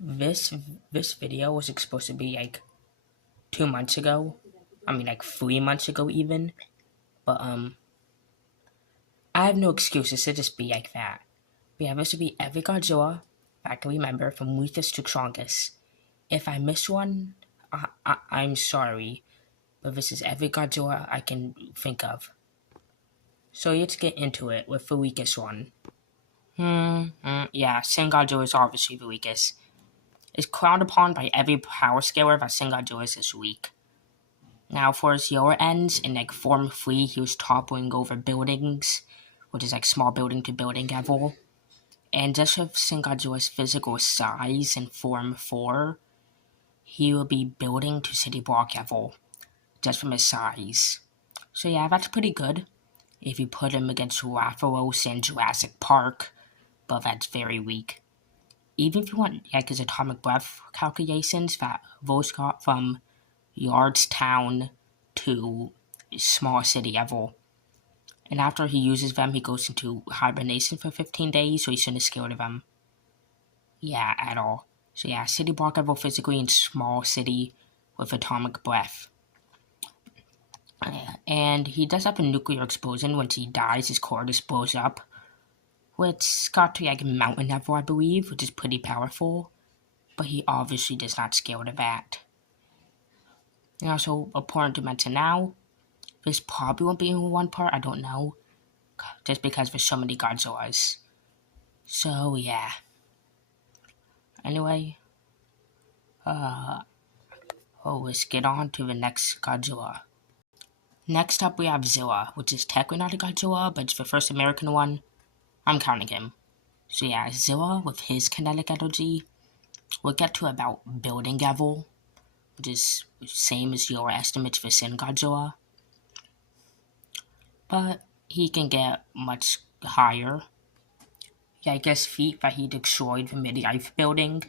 This this video was supposed to be like 2 months ago. I mean like 3 months ago even. But I have no excuses to just be like that. We have this to be every Godzilla I can remember from weakest to strongest. If I miss one, I'm sorry, but this is every Godzilla I can think of. So let's get into it with the weakest one. Yeah, Shin Godzilla is obviously the weakest. It's crowned upon by every power scaler that Shin Godzilla is weak. Now, for his lower ends, in like Form 3, he was toppling over buildings, which is like small building to building level. And just with Shin Godzilla's physical size in Form 4, he will be building to city block level, just from his size. So yeah, that's pretty good if you put him against Rathalos and Jurassic Park, but that's very weak. Even if you want like his atomic breath calculations that those got from Yardstown to small city level. And after he uses them, he goes into hibernation for 15 days, so he shouldn't scale to them. Yeah, at all. So yeah, city block level physically in small city with atomic breath. And he does have a nuclear explosion. Once he dies, his core just blows up. Which got to like mountain level, I believe, which is pretty powerful. But he obviously does not scale to that. And also important to mention now, this probably won't be in one part, I don't know. Just because there's so many Godzillas. So yeah. Anyway, let's get on to the next Godzilla. Next up we have Zilla, which is technically not a Godzilla, but it's the first American one. I'm counting him. So yeah, Zilla with his kinetic energy will get to about building level, which is same as your estimates for Shin Godzilla. But he can get much higher. Yeah, I guess feat that he destroyed the mid-life building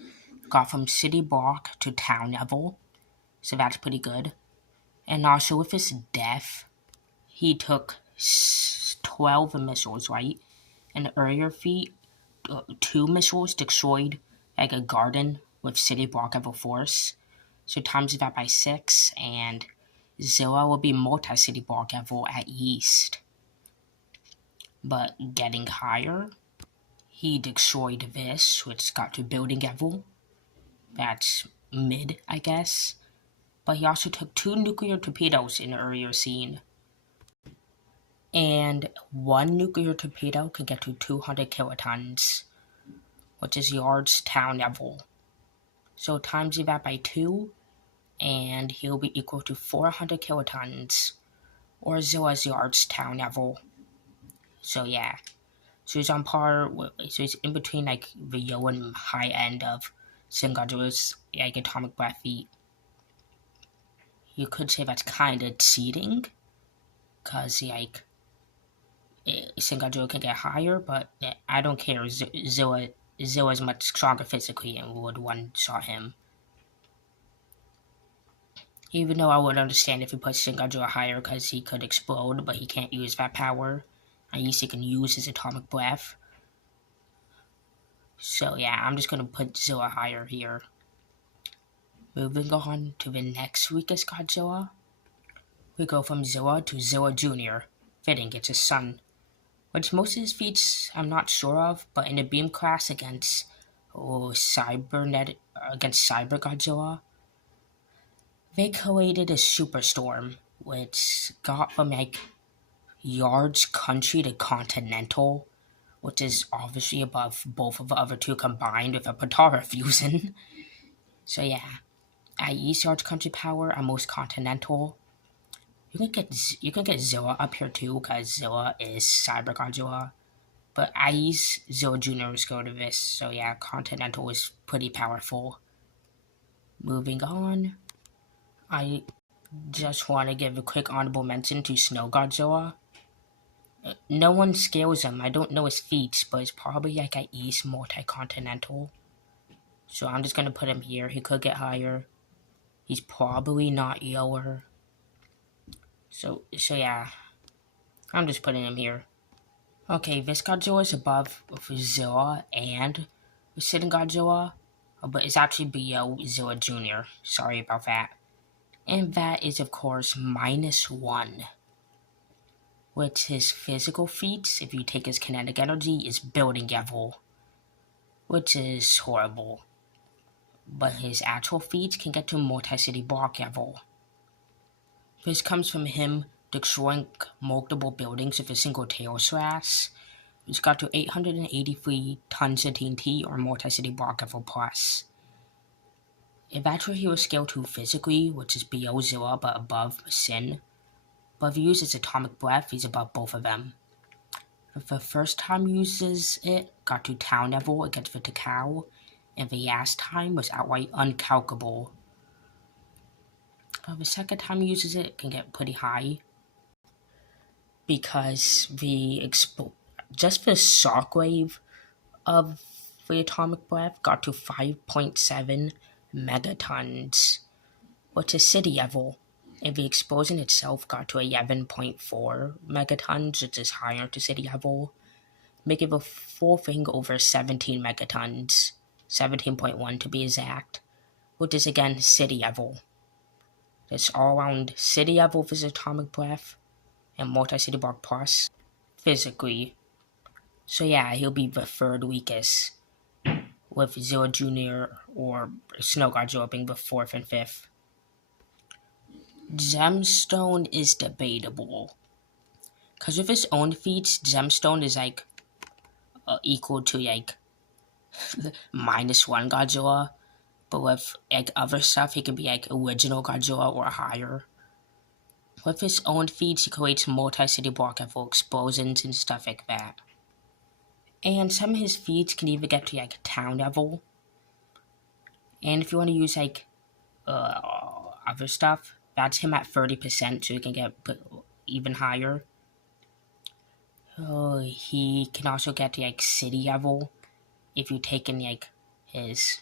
got from city block to town level, so that's pretty good. And also with his death, he took 12 missiles, right? And the earlier feat, 2 missiles destroyed like a garden with city block level force, so times that by 6, and Zilla will be multi-city block level at least. But getting higher, he destroyed this, which got to building level. That's mid, I guess. But he also took 2 nuclear torpedoes in the earlier scene. And 1 nuclear torpedo can get to 200 kilotons, which is Yard's town level. So times that by 2, and he'll be equal to 400 kilotons, or Zilla's Yard's town level. So yeah. So he's on par with, so he's in between like the low and high end of Shin Godzilla's like atomic breath feat. You could say that's kind of cheating, cause like Shin Godzilla can get higher, but I don't care. Zilla is much stronger physically and would one-shot him. Even though I would understand if he put Shin Godzilla higher, cause he could explode, but he can't use that power. At least he can use his atomic breath. So yeah, I'm just gonna put Zilla higher here. Moving on to the next weakest Godzilla, we go from Zilla to Zilla Jr. Fitting, it's his son. Which most of his feats I'm not sure of, but in the beam class against Cyber Godzilla, they created a superstorm, which got from like Yard's country to continental, which is obviously above both of the other two combined with a Patara fusion. So yeah, at East Yard's country power, at most continental. You can get Zilla up here too, because Zilla is Cyber Godzilla. But at least Zilla Jr. was go to this, so yeah, continental is pretty powerful. Moving on, I just want to give a quick honorable mention to Snow Godzilla. No one scales him. I don't know his feats, but it's probably like at East multi-continental. So I'm just gonna put him here. He could get higher. He's probably not lower. So yeah, I'm just putting him here. Okay, this Godzilla is above Zilla and Shin Godzilla. but it's actually Godzilla Jr. Sorry about that. And that is, of course, -1. With his physical feats, if you take his kinetic energy, is building level, which is horrible. But his actual feats can get to multi-city block level. This comes from him destroying multiple buildings with a single tail slash, which got to 883 tons of TNT or multi-city block level plus. If that's where he was scaled to physically, which is below Zilla but above Sin, but if he uses Atomic Breath, he's above both of them. If the first time uses it, got to town level against the Takao, and the last time was outright uncalculable. But the second time uses it, can get pretty high. Because just the shockwave of the Atomic Breath got to 5.7 megatons, which is city level. And the explosion itself got to 11.4 megatons, which is higher to city level, making the full thing over 17 megatons, 17.1 to be exact, which is again city level. It's all around city level with his Atomic Breath and multi-city block plus physically. So yeah, he'll be the third weakest, with Zilla Jr. or Snow Godzilla being the fourth and fifth. Gemstone is debatable, because with his own feats, Gemstone is like equal to like -1 Godzilla, but with like other stuff, he can be like original Godzilla or higher. With his own feats, he creates multi-city block level explosions and stuff like that. And some of his feats can even get to like town level. And if you want to use like other stuff, that's him at 30%, so you can get even higher. He can also get to like city level if you take in like his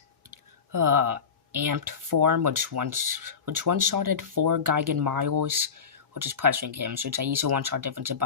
amped form, which one-shotted 4 Geigen miles, which is pressuring him, so it's a easy one-shot difference about